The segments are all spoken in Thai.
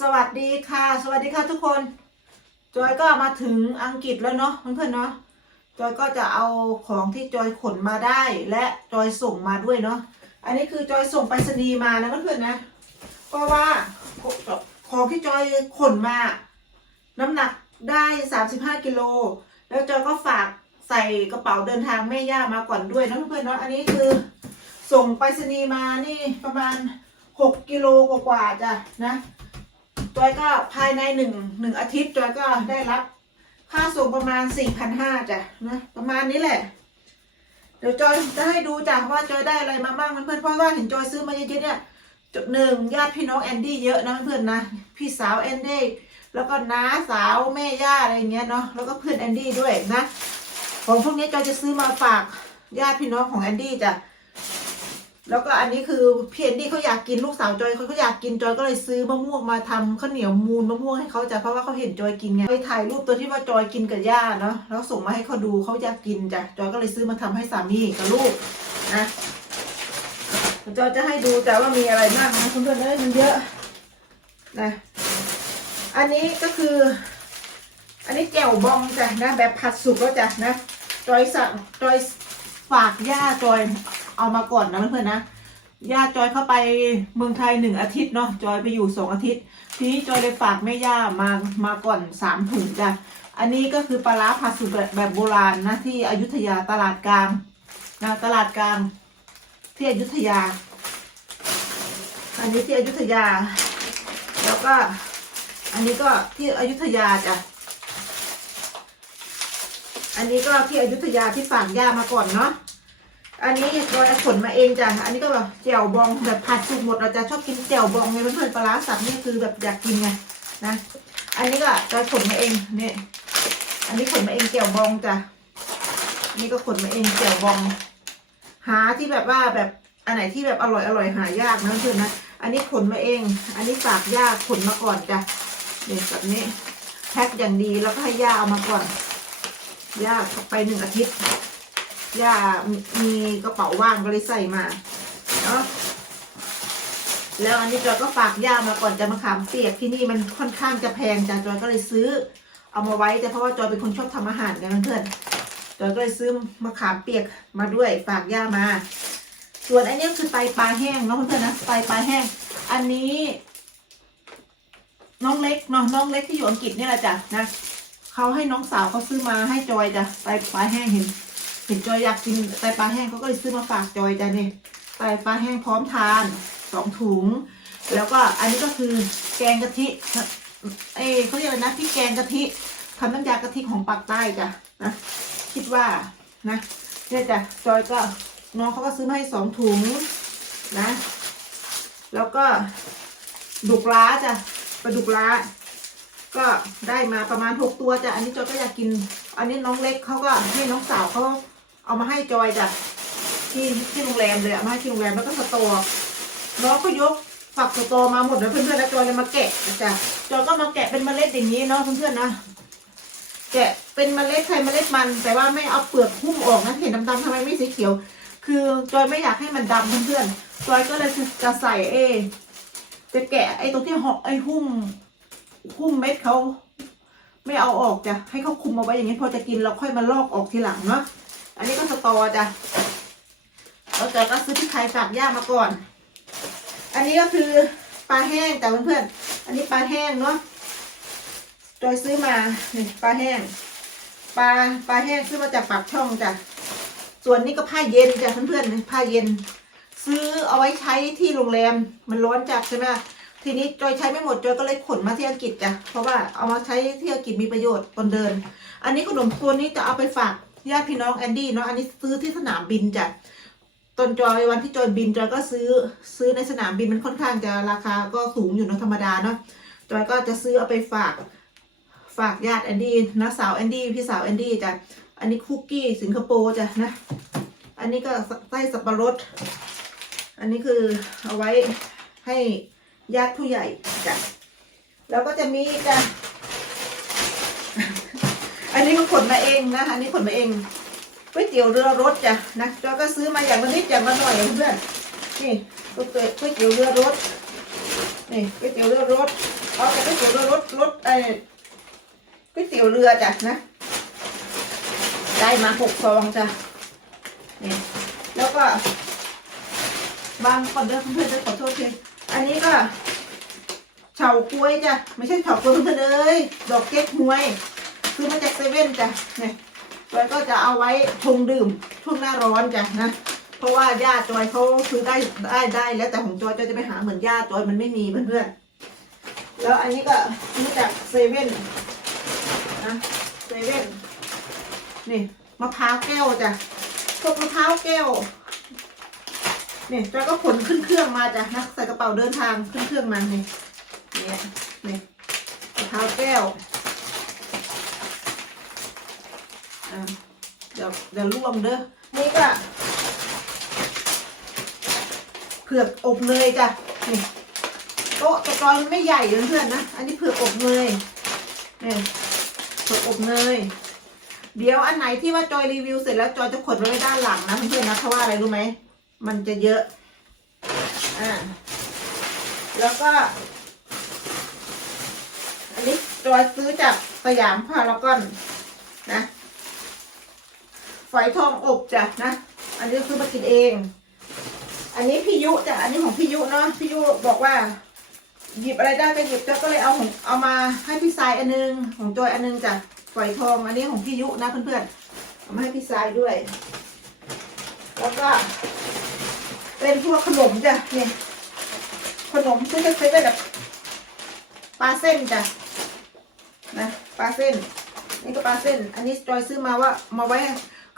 สวัสดีค่ะ สวัสดีค่ะทุกคน จอยก็มาถึงอังกฤษแล้วเนาะเพื่อนๆเนาะจอยก็จะเอาของที่จอยขนมาได้และจอยส่งมาด้วยเนาะอันนี้คือจอยส่งไปรษณีย์มานะเพื่อนๆนะเพราะว่าของที่จอยขนมา น้ำหนักได้35กิโลแล้วจอยก็ฝากใส่กระเป๋าเดินทางแม่ย่ามาก่อนด้วยนะเพื่อนๆเนาะอันนี้คือส่งไปรษณีย์มานี่ประมาณ6กิโลกว่าๆจ้ะนะ จอยก็ภายในหนึ่งหนึ่งอาทิตย์จอยก็ได้รับ ค่าส่งประมาณสี่พันห้าจ้ะนะประมาณนี้แหละ เดี๋ยวจอยจะให้ดูจ้ะว่าจอยได้อะไรมาบ้างเพื่อนๆเพราะว่าเห็นจอยซื้อมาเยอะๆเนี่ยจุดหนึ่งญาติพี่น้องแอนดี้เยอะนะเพื่อนๆนะพี่สาวแอนดี้แล้วก็น้าสาวแม่ย่าอะไรเงี้ยเนาะแล้วก็เพื่อนแอนดี้ด้วยนะของพวกนี้จอยจะซื้อมาฝากญาติพี่น้องของแอนดี้จ้ะ แล้วก็อันนี้คือเพี่เอนดี้เขาอยากกินลูกสาวจอยเขาเขาอยากกินจอยก็เลยซื้อมะม่วงมาทำข้าวเหนียวมูนมะม่วงให้เขาจ้ะเพราะว่าเขาเห็นจอยกินไงไปถ่ายรูปตัวที่ว่าจอยกินกับย่าเนาะแล้วส่งมาให้เขาดูเขาอยากกินจ้ะจอยก็เลยซื้อมาทำให้สามีกับลูกนะจอยจะให้ดูจ้ะว่ามีอะไรบ้างนะเพื่อนๆเอ้ยมันเยอะนะอันนี้ก็คือ อันนี้แจ่วบองจ้ะนะแบบผัดสุกแล้วจ้ะนะจอยสั่งจอยฝากย่าจอย เอามาก่อนนะเพื่อนๆนะย่าจอยเข้าไปเมืองไทยหนึ่งอาทิตย์เนาะจอยไปอยู่สองอาทิตย์ ทีนี้จอยเลยฝากแม่ย่ามามาก่อนสามถุงจ้ะอันนี้ก็คือปลาร้าผัดสูตรแบบแบบโบราณนะที่อยุธยาตลาดกลางนะตลาดกลางที่อยุธยา อันนี้ที่อยุธยา แล้วก็อันนี้ก็ที่อยุธยาจ้ะอันนี้ก็ที่อยุธยาที่ฝากย่ามาก่อนเนาะ อันนี้โดยขนมาเองจ้ะ อันนี้ก็แบบแจ่วบองแบบผัดสุกหมดเราจะชอบกินแจ่วบองไงเพื่อนๆปลาสับนี่คือแบบอยากกินไงนะ อันนี้ก็โดยขนมาเองเนี่ยอันนี้ขนมาเองแจ่วบองจ้ะนนี้ก็ขนมาเองแจ่วบอง หาที่แบบว่าแบบอันไหนที่แบบอร่อยอร่อยหายากนะเพื่อนนะ อันนี้ขนมาเอง อันนี้ฝากย่าขนมาก่อนจ้ะเนี่ยแบบนี้แพ็คอย่างดีแล้วก็ให้ย่าเอามาก่อนย่าไปหนึ่งอาทิตย์ ย่ามีกระเป๋าว่างก็เลยใส่มาเนาะแล้วอันนี้จอยก็ฝากย่ามาก่อนจะมาขามเปียกที่นี่มันค่อนข้างจะแพงจ้ะจอยก็เลยซื้อ เอามาไว้แต่เพราะว่าจอยเป็นคนชอบทำอาหารกันเพื่อนจอยก็เลยซื้อมะขามเปียกมาด้วยฝากย่ามา ส่วนอันนี้คือไตปลาแห้งเนาะเพื่อนนะไตปลาแห้ง อันนี้ น้องเล็กเนาะน้องเล็กที่อยู่อังกฤษเนี่ยแหละจ้ะนะเขาให้น้องสาวเขาซื้อมาให้จอยจ้ะไตปลาแห้งเห็น เห็นจอยอยากกินไตปลาแห้งเขาก็เลยซื้อมาฝากจอยจ้ะเนี่ยไตปลาแห้งพร้อมทานสองถุง แล้วก็อันนี้ก็คือแกงกะทิเอ้เขาเรียกอะไรนะพี่แกงกะทิทำน้ำยากะทิของปากใต้จ้ะนะคิดว่านะเนี่ยจ้ะจอยก็น้องเขาก็ซื้อมาให้สองถุงนะ แล้วก็ดุกล้าจ้ะปลาดุกล้า ก็ได้มาประมาณหกตัวจ้ะอันนี้จอยก็อยากกิน อันนี้น้องเล็กเขาก็ให้น้องสาวเขา เอามาให้จอยจ้ะที่ที่โรงแรมเลยเอามาให้ที่โรงแรมแล้วก็สตอน้องก็ยกฝักสตอมาหมดแล้วเพื่อนๆแล้วจอยเลยมาแกะจ้ะจอยก็มาแกะเป็นเมล็ดอย่างนี้เนาะเพื่อนๆนะแกะเป็นเมล็ดใครเมล็ดมัน แต่ว่าไม่เอาเปลือกหุ้มออกนะเห็นดำๆทำไมไม่สีเขียว คือจอยไม่อยากให้มันดำเพื่อนๆจอยก็เลยจะใส่เอจะแกะไอ้ตรงที่ห่อไอ้หุ้มหุ้มเม็ดเขาไม่เอาออกจ้ะให้เขาคุมเอาไว้อย่างนี้พอจะกินเราค่อยมาลอกออกทีหลังเนาะ อันนี้ก็สตอจ้ะแล้วแต่ก็ซื้อที่ไข่ฝากย่ามาก่อน อันนี้ก็คือปลาแห้งแต่เพื่อนๆ อันนี้ปลาแห้งเนาะ โดยซื้อมานี่ปลาแห้ง ปลาปลาแห้งซื้อมาจากปากช่องจ้ะ ส่วนนี้ก็ผ้าเย็นจ้ะเพื่อนๆผ้าเย็น ซื้อเอาไว้ใช้ที่โรงแรมมันร้อนจัดใช่ไหมทีนี้จอยใช้ไม่หมดจอยก็เลยขนมาที่อังกฤษจ้ะเพราะว่าเอามาใช้ที่อังกฤษมีประโยชน์ตอนเดิน อันนี้ขนมตัวนี้จะเอาไปฝาก ญาติพี่น้องแอนดี้เนาะอันนี้ซื้อที่สนามบินจ้ะตอนจอยวันที่จอยบินจอยก็ซื้อซื้อในสนามบินมันค่อนข้างจะราคาก็สูงอยู่เนอะธรรมดาเนาะจอยก็จะซื้อเอาไปฝากฝากญาติแอนดี้นะสาวแอนดี้พี่สาวแอนดี้จ้ะอันนี้คุกกี้สิงคโปร์จ้ะนะ อันนี้ก็ไส้สับปะรด อันนี้คือเอาไว้ให้ญาติผู้ใหญ่จ้ะแล้วก็จะมีจ้ะ อันนี้ก็ขนมาเองนะอันนี้ขนมาเองก๋วยเตี๋ยวเรือรสจ้ะนะจอยก็ซื้อมาอย่างละนิดอย่างละหน่อยเพื่อนนี่ก๋วยเตี๋ยวก๋วยเตี๋ยวเรือรสนี่ก๋วยเตี๋ยวเรือรสเอาแต่ก๋วยเตี๋ยวเรือรสรสไอ้ก๋วยเตี๋ยวเรือจ้ะนะ ได้มาหกซองจ้ะนี่แล้วก็บางคนเด้อเพื่อนๆจะขอโทษทีอันนี้ก็เฉาก้วยจ้ะไม่ใช่เฉาก้วยเพื่อนๆเลยดอกเก๊กฮวย ซื้อมาจากเซเว่นจ้ะนี่จอยก็จะเอาไว้ชงดื่มช่วงหน้าร้อนจ้ะนะ เพราะว่าย่าจอยเขาซื้อได้ได้ได้ แล้วแต่ของจอยจอยจะไปหาเหมือนย่าจอยมันไม่มีเพื่อนๆแล้วอันนี้ก็ซื้อจากเซเว่นนะเซเว่นนี่มะพร้าวแก้วจ้ะพวกมะพร้าวแก้วนี่จอยก็ขนขึ้นเครื่องมาจ้ะนะใส่กระเป๋าเดินทางขึ้นเครื่องมานี่นี่นี่มะพร้าวแก้วอ่า เดี๋ยวเดี๋ยวล่วงเด้อ นี่ก็เผือกอบเนยจ้ะ นี่โต๊ะตะกอนไม่ใหญ่เพื่อนๆนะ อันนี้เผือกอบเนยนี่เผือกอบเนย เดี๋ยวอันไหนที่ว่าจอยรีวิวเสร็จแล้วจอยจะขนไว้ด้านหลังนะเพื่อนๆนะ เพราะว่าอะไรรู้ไหม มันจะเยอะ อ่า แล้วก็ อันนี้จอยซื้อจากสยามพารากอนนะ ฝอยทองอบจ้ะนะ อันนี้ซื้อมากินเอง อันนี้พี่ยุจ้ะอันนี้ของพี่ยุเนาะพี่ยุบอกว่า หยิบอะไรได้ก็หยิบจ้ะก็เลยเอาของเอามาให้พี่สายอันนึงของจอยอันนึงจ้ะฝอยทอง อันนี้ของพี่ยุนะเพื่อนๆเอามาให้พี่สายด้วย แล้วก็ เป็นพวกขนมจ้ะเนี่ยขนมซื้อจากเซเว่นแบบปลาเส้นจ้ะนะปลาเส้น นี่ก็ปลาเส้น อันนี้จอยซื้อมาว่ามาไว้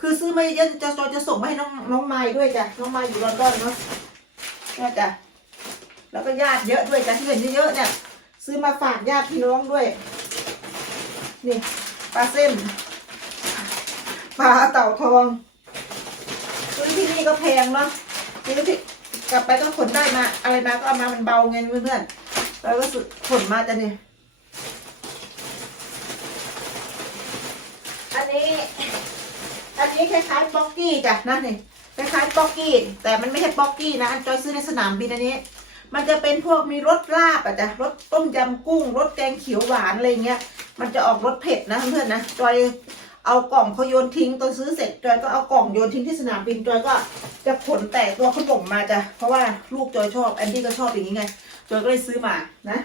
คือซื้อมาเยอะจะจอยจะส่งมาให้น้องน้องไม้ด้วยจ้ะน้องไม้อยู่ลอนดอนเนาะนี่จ้ะแล้วก็ญาติเยอะด้วยจ้ะที่เห็นเยอะๆเนี่ยซื้อมาฝากญาติพี่น้องด้วย นี่ปลาเส้นปลาเต่าทองซื้อที่นี่ก็แพงเนาะซื้อที่กลับไปก็ขนได้มา อะไรมาก็เอามามันเบาไงเพื่อนๆแล้วก็สุดขนมาจ้ะเนี่ยอันนี้ อันนี้คล้ายๆป๊อกกี้จ้ะนะนี่คล้ายๆป๊อกกี้ แต่มันไม่ใช่ป๊อกกี้นะอันจอยซื้อในสนามบินอันนี้ มันจะเป็นพวกมีรสลาบอะจ้ะรสต้มยำกุ้งรสแกงเขียวหวานอะไรเงี้ยมันจะออกรสเผ็ดนะเพื่อนนะจอยเอากล่องเขาโยนทิ้งตอนซื้อเสร็จจอยก็เอากล่องโยนทิ้งที่สนามบินจอยก็จะขนแต่ตัวขนมมาจ้ะเพราะว่าลูกจอยชอบแอนดี้ก็ชอบอย่างนี้ไงจอยก็เลยซื้อมานะ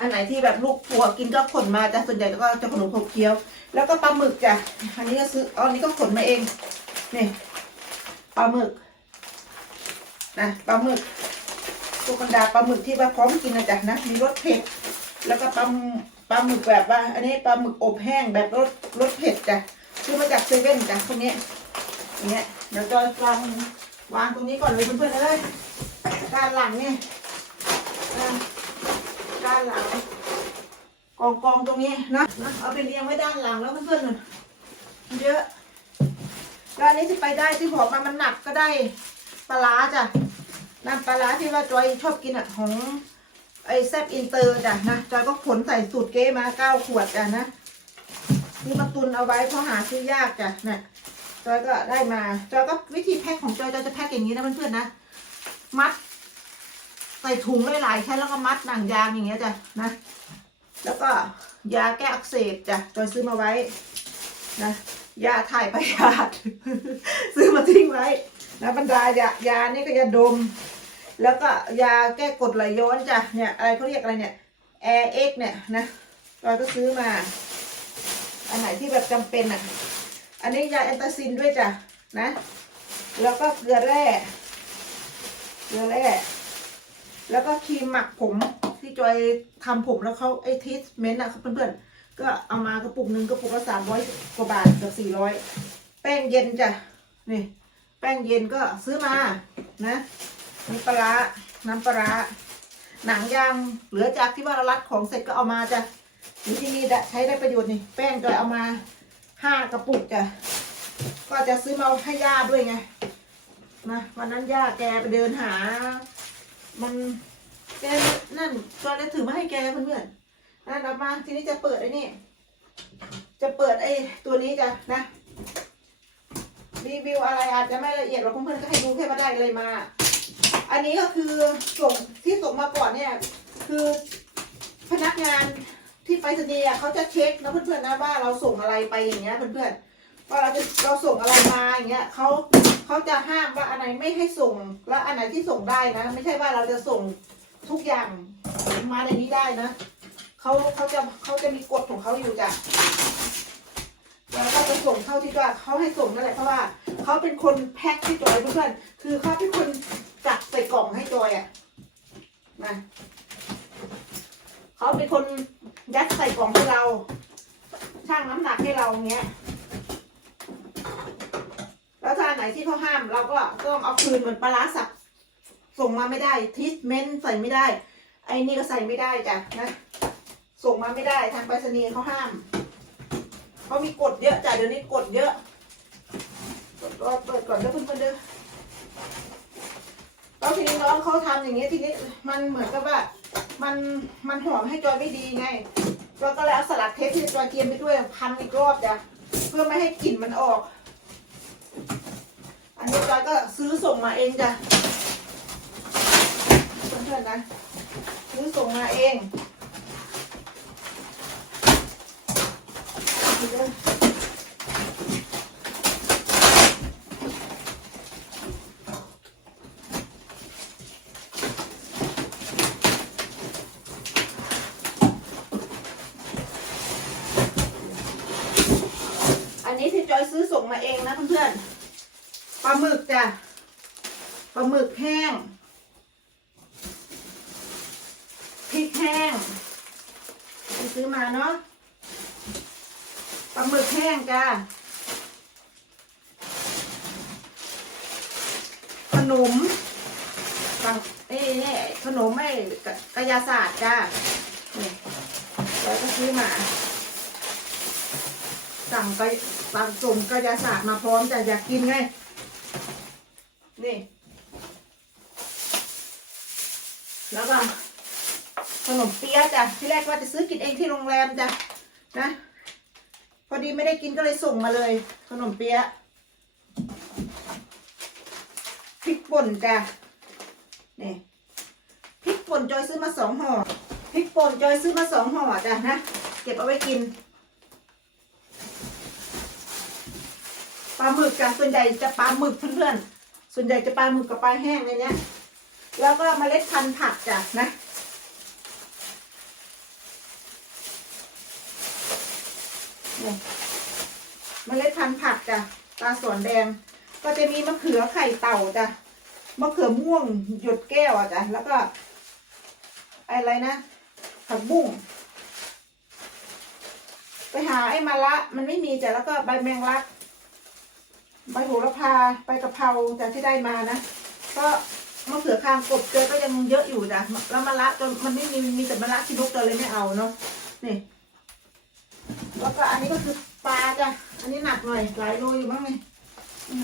อันไหนที่แบบลูกผัวกินก็ขนมาจ้ะส่วนใหญ่ก็จะขนมขบเคี้ยว แล้วก็ปลาหมึกจ้ะอันนี้ก็ซื้ออันนี้ก็ขนมาเองนี่ปลาหมึกนะปลาหมึกตุกบรรดาปลาหมึกที่ว่าพร้อมกินนะจ๊ะนะมีรสเผ็ด แล้วก็ปลาปลาหมึกแบบว่า อันนี้ปลาหมึกอบแห้งแบบรสรสเผ็ดจ้ะซื้อมาจากเซเว่นจ้ะพวนี้อย่างเงี้ยเดี๋ยวจอยวางวางตรงนี้ก่อนเลยเพื่อนๆเอ้ยการหลังเนี่ย ด้านหลังกองกองตรงนี้นะนะเอาไปเรียงไว้ด้านหลังแล้วเพื่อนๆหน่อยมันเยอะแล้วอันนี้จะไปได้ที่หอบมามันหนักก็ได้ปลาจ้ะน้ำปลาร้าที่ว่าจอยชอบกินอะของไอแซบอินเตอร์จ้ะนะจอยก็ขนใส่สูตรเก้มาเก้าขวดจ้ะนะนี่มาตุนเอาไว้เพราะหาซื้อยากจ้ะเนี่ยจอยก็ได้มาจอยก็วิธีแพ็คของจอยจอยจะแพ็คอย่างนี้นะเพื่อนๆนะมัด ส่ถุงหลายๆชั้นแล้วก็มัดหนังยางอย่างเงี้ยจ้ะนะ แล้วก็ยาแก้อักเสบจ้ะจอยซื้อมาไว้นะยาถ่ายพยาธิซื้อมาทิ้งไว้นะบรรดายายานี่ก็ยาดม แล้วก็ยาแก้กรดไหลย้อนจ้ะเนี่ยอะไรเขาเรียกอะไรเนี่ยแอร์เอ็กเนี่ยนะจอยก็ซื้อมา อันไหนที่แบบจำเป็นอะ อันนี้ยาแอนตาซินด้วยจ้ะนะ แล้วก็เกลือแร่เกลือแร่ แล้วก็ครีมหมักผมที่จอยทำผมแล้วเขาไอ้ทิสเมนต์อะครับเพื่อนๆ ก็เอามากระปุกหนึ่งกระปุกละสามร้อยกว่าบาทกับสี่ร้อยแป้งเย็นจ้ะนี่ แป้งเย็นก็ซื้อมานะมีปลาร้าน้ำปลาร้าหนังยางเหลือจากที่ว่าเรารัดของเสร็จก็เอามาจ้ะนี่ที่นี่ใช้ได้ประโยชน์นี่แป้งจอยเอามาห้ากระปุกจ้ะก็จะซื้อมาให้ย่าด้วยไงนะวันนั้นย่าแกไปเดินหา มันแกนั่นจอยได้ถือมาให้แกเพื่อนๆนั่นออกมาทีนี้จะเปิดไอ้นี่ จะเปิดไอ้ตัวนี้จ้ะนะรีวิวอะไรอาจจะไม่ละเอียดหรอกเพื่อนๆก็ให้ดูแค่ว่าได้อะไรมา อันนี้ก็คือส่งที่ส่งมาก่อนเนี่ย คือพนักงานที่ไปรษณีย์อะเขาจะเช็คนะเพื่อนๆนะว่าเราส่งอะไรไปอย่างเงี้ยเพื่อนๆว่าเราจะเราส่งอะไรมาอย่างเงี้ยเขา เขาจะห้ามว่าอันไหนไม่ให้ส่ง และอันไหนที่ส่งได้นะ ไม่ใช่ว่าเราจะส่งทุกอย่างมาในนี้ได้นะเขาเขาจะเขาจะมีกฎของเขาอยู่จ้ะแล้วก็จะส่งเท่าที่ว่าเขาให้ส่งนั่นแหละเพราะว่าเขาเป็นคนแพ็คให้จอยเพื่อนคือเขาเป็นคนจัดใส่กล่องให้จอยอะนะเขาเป็นคนยัดใส่กล่องให้เราช่างน้ำหนักให้เราเงี้ย แล้วถ้านไหนที่เขาห้ามเราก็ต้องเอาคืนเหมือนปลาร้าสับส่งมาไม่ได้ทิสเมนใส่ไม่ได้ ไอ้นี่ก็ใส่ไม่ได้จ้ะนะ ส่งมาไม่ได้ทางไปรษณีย์เขาห้ามเขามีกฎเยอะจ้ะเดี๋ยวนี้กฎเยอะกดรอเปิดก่อนเด้อเพื่อนๆเด้อแล้วทีนี้น้องเขาทำอย่างเงี้ยทีนี้มันเหมือนกับว่า มันมันหอมให้จอยไม่ดีไงจอยก็เลยเอาสลัดเทปที่จอยเตรียมไปด้วยพันอีกรอบจ้ะเพื่อไม่ให้กลิ่นมันออก อันนี้จอยก็ซื้อส่งมาเองจ้ะเพื่อนๆนะ ซื้อส่งมาเองอันนี้ที่จอยซื้อส่งมาเองนะเพื่อนๆ ลาหมึกจ้ะปลาหมึกแห้งพริกแห้งไปซื้อมาเนาะปลาหมึกแห้งจ้ะขนมสั่งเอ้ขนมไม่กะกายาศาสตร์จ้ะนี่แล้วก็ซื้อมา สั่งไปสั่งส่งกายาศาสตร์มาพร้อมแต่อยากกินไง นี่ แล้วก็ขนมเปี๊ยะจ้ะ ที่แรกว่าจะซื้อกินเองที่โรงแรมจ้ะ นะ พอดีไม่ได้กินก็เลยส่งมาเลย ขนมเปี๊ยะพริกป่นจ้ะ นี่พริกป่นจอยซื้อมาสองห่อ พริกป่นจอยซื้อมาสองห่อจ้ะนะ เก็บเอาไว้กินปลาหมึกจ้ะส่วนใหญ่จะปลาหมึกเพื่อนๆ ส่วนใหญ่จะปลาหมึกกับปลาแห้งในเนี้ย แล้วก็เมล็ดพันธุ์ผักจ้ะนะเมล็ดพันธุ์ผักจ้ะตาสวนแดง ก็จะมีมะเขือไข่เต่าจ้ะมะเขือม่วงหยดแก้วอะจ้ะแล้วก็ อะไรนะผักบุ้งไปหาไอ้มะละ มันไม่มีจ้ะแล้วก็ใบแมงลัก ใบโหระพาใบกะเพราจากที่ได้มานะก็มะเขือคางกบเจอก็ยังเยอะอยู่นะแล้วมะละจนมันไม่มีมีแต่มะละที่ลุกเลยไม่เอาเนาะนี่แล้วก็อันนี้ก็คือปลาจ้ะอันนี้หนักหน่อยหลายโลอยู่บ้างไง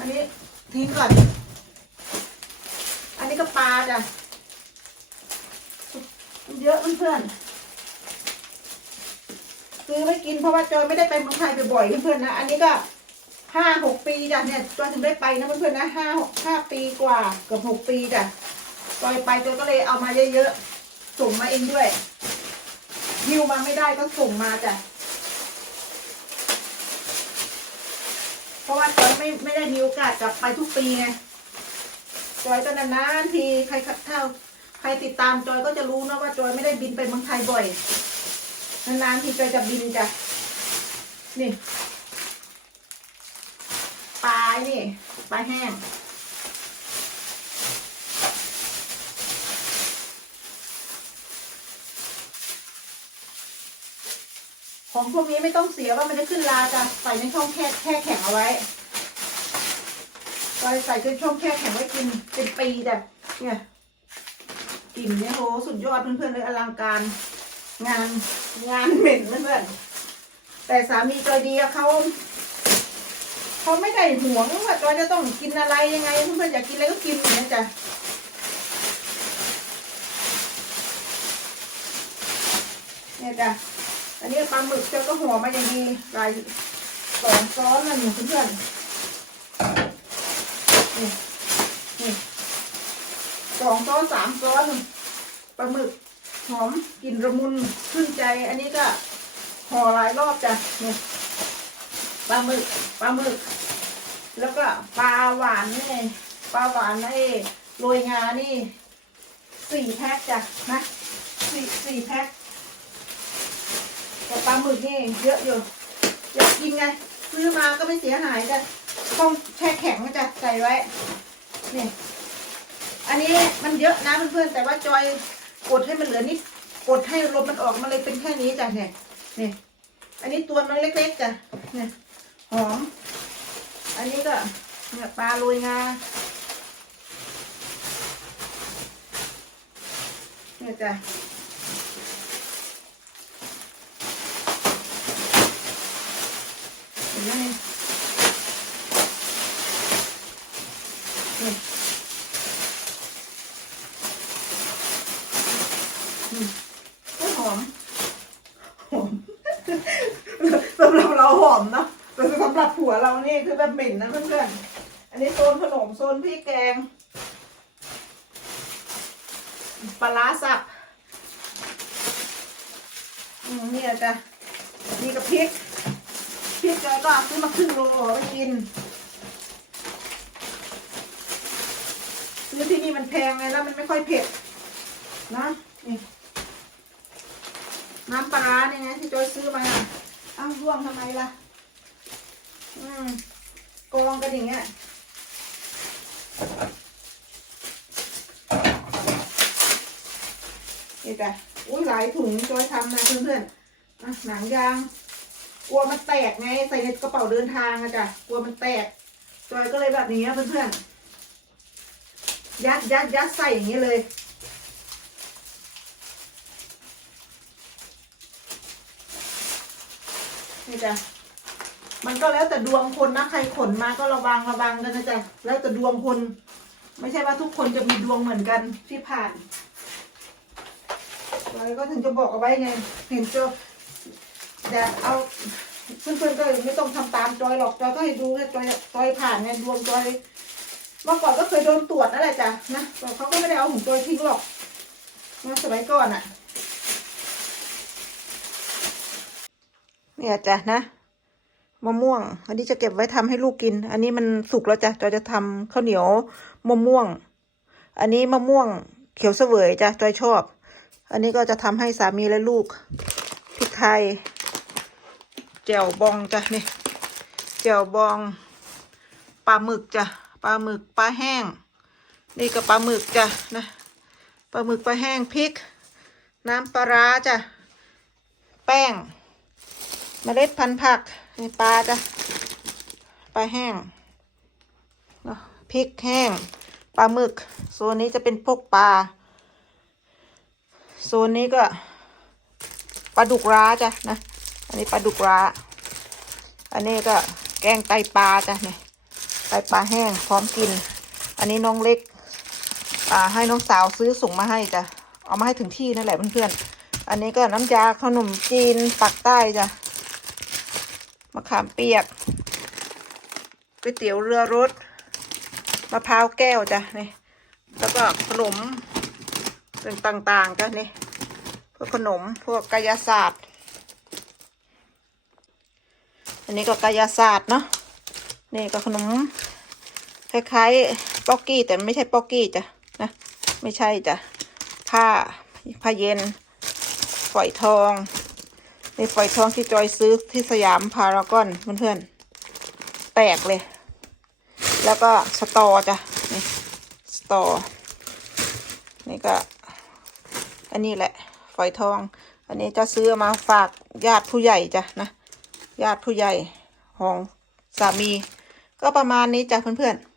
อันนี้ทิ้งก่อน อันนี้ก็ปลาจ้ะเยอะเพื่อนๆซื้อไม่กินเพราะว่าจอยไม่ได้ไปเมืองไทยบ่อยๆเพื่อนๆนะ อันนี้ก็ ห้าหกปีจ้ะเนี่ยจอยถึงได้ไปนะเพื่อนๆนะห้าหกห้าปีกว่าเกือบหกปีจ้ะจอยไปจอยก็เลยเอามาเยอะๆส่งมาเองด้วยยิวมาไม่ได้ก็ส่งมาจ้ะเพราะว่าจอยไม่ไม่ได้มีโอกาสกลับไปทุกปีไงจอยก็นานๆทีใครถ้าใครติดตามจอยก็จะรู้นะว่าจอยไม่ได้บินไปเมืองไทยบ่อยนานๆทีจอยจะบินจ้ะนี่ ปลายนี่ปลาแห้งของพวกนี้ไม่ต้องเสียว่ามันจะขึ้นราจะใส่ในช่องแค่แค่แข็งเอาไว้ใส่ใส่ในช่องแค่แข็งไว้กินเป็นปีแต่เนี่ยกลิ่นเนี่ยโหสุดยอดเพื่อนๆเลยอลังการ งานงานเหม็นเพื่อนๆแต่สามีใจดีอะเขา เขาไม่ได้ห่วงว่าจอยจะต้องกินอะไรยังไงเพื่อนๆอยากกินอะไรก็กินอย่างนี้จ้ะเนี่ยจ้ะอันนี้ปลาหมึกเจ้าก็ห่อมาอย่างดีลายสองซ้อนนะหนูเพื่อนนี่นี่สองซ้อนสามซ้อนปลาหมึกหอมกลิ่นระมุนชื่นใจ อันนี้ก็ห่อหลายรอบจ้ะเนี่ย ปลาหมึกปลาหมึก แล้วก็ปลาหวานนี่ปลาหวานไอ้โรยงานี่สี่แพ็คจ้ะนะสี่สี่แพ็คแต่ปลาหมึกนี่เยอะอยู่อยากกินไงซื้อมาก็ไม่เสียหายจ้ะต้องแช่แข็งนะจ้ะใส่ไว้นี่อันนี้มันเยอะนะเพื่อนๆแต่ว่าจอยกดให้มันเหลือนิดกดให้ลมมันออกมันเลยเป็นแค่นี้จ้ะเนี่ยนี่อันนี้ตัวน้อยเล็กๆจ้ะเนี่ย หอม อันนี้ก็เนี่ยปลาโรยงาเนี่ยจ้ะเห็นไหมเนี่ยเนี่ยอืมโอ้ยหอม หอม สำหรับเราหอมเนาะแต่สำหรับผัวเรา นี่คือแบบหม็นนะเพื่อนๆ อันนี้โซนขนมโซนพริกแกง ปลาสับอืมเนี่ยจ้ะนี่กับพริก พริกแล้วก็ซื้อมาครึ่งโลไว้กิน ซื้อที่นี่มันแพงไงแล้วมันไม่ค่อยเผ็ดนะนี่น้ำปลาเนี่ยที่จอยซื้อมาอ้าวร่วงทำไมล่ะ อืมกองกันอย่างเงี้ยนี่จ้ะอุ้ยหลายถุงจอยทำนะเพื่อนๆอะหนังยาง กลัวมันแตกไงใส่ในกระเป๋าเดินทางอะจ้ะกลัวมันแตก จอยก็เลยแบบนี้เพื่อนๆ ยัดยัดยัดใส่อย่างนี้เลยนี่จ้ะ มันก็แล้วแต่ดวงคนนะใครขนมาก็ระวังระวังกันนะจ๊ะแล้วแต่ดวงคน ไม่ใช่ว่าทุกคนจะมีดวงเหมือนกันที่ผ่านเราก็ถึงจะบอกเอาไว้ไง เห็นจอยอย่าเอาเพื่อนๆก็ไม่ต้องทำตามจอยหรอกจอยก็ให้ดูแค่จอยจอยผ่านไงดวงจอยเมื่อก่อนก็เคยโดนตรวจนั่นแหละจ้ะนะแต่เขาก็ไม่ได้เอาของจอยทิ้งหรอกนะสมัยก่อนอะ เนี่ยจ้ะนะ มะม่วง อันนี้จะเก็บไว้ทำให้ลูกกิน อันนี้มันสุกแล้วจ้ะจอยจะทำข้าวเหนียวมะม่วง อันนี้มะม่วงเขียวเสวยจ้ะจอยชอบ อันนี้ก็จะทำให้สามีและลูกพริกไทยแจ่วบองจ้ะนี่แจ่วบองปลาหมึกจ้ะปลาหมึกปลาแห้ง นี่ก็ปลาหมึกจ้ะนะปลาหมึกปลาแห้งพริก น้ำปลาร้าจ้ะแป้งเมล็ดพันธุ์ผักนี่ปลาจ้ะปลาแห้งเนาะพริกแห้งปลาหมึกโซนนี้จะเป็นพวกปลาโซนนี้ก็ปลาดุกร้าจ้ะนะ อันนี้ปลาดุกร้า อันนี้ก็แกงไตปลาจ้ะเนี่ยไตปลาแห้งพร้อมกิน อันนี้น้องเล็กอ่าให้น้องสาวซื้อส่งมาให้จ้ะเอามาให้ถึงที่นั่นแหละเพื่อนๆอันนี้ก็น้ำยาขนมจีนปักใต้จ้ะ มะขามเปียกก๋วยเตี๋ยวเรือรสมะพร้าวแก้วจ้ะนี่แล้วก็ขนมเป็นต่างๆจ้ะนี่พวกขนมพวกกายศาสตร์ อันนี้ก็กายศาสตร์เนาะนี่ก็ขนมคล้ายๆป๊อกกี้แต่ไม่ใช่ป๊อกกี้จ้ะนะไม่ใช่จ้ะผ้าผ้าเย็นฝอยทอง ในฝอยทองที่จอยซื้อที่สยามพารากอนเพื่อนๆ แตกเลย แล้วก็สตอจ้ะนี่สตอ นี่ก็ อันนี้แหละ ฝอยทอง อันนี้จะซื้อมาฝากญาติผู้ใหญ่จ้ะนะ ญาติผู้ใหญ่ของสามี ก็ประมาณนี้จ้ะเพื่อนๆ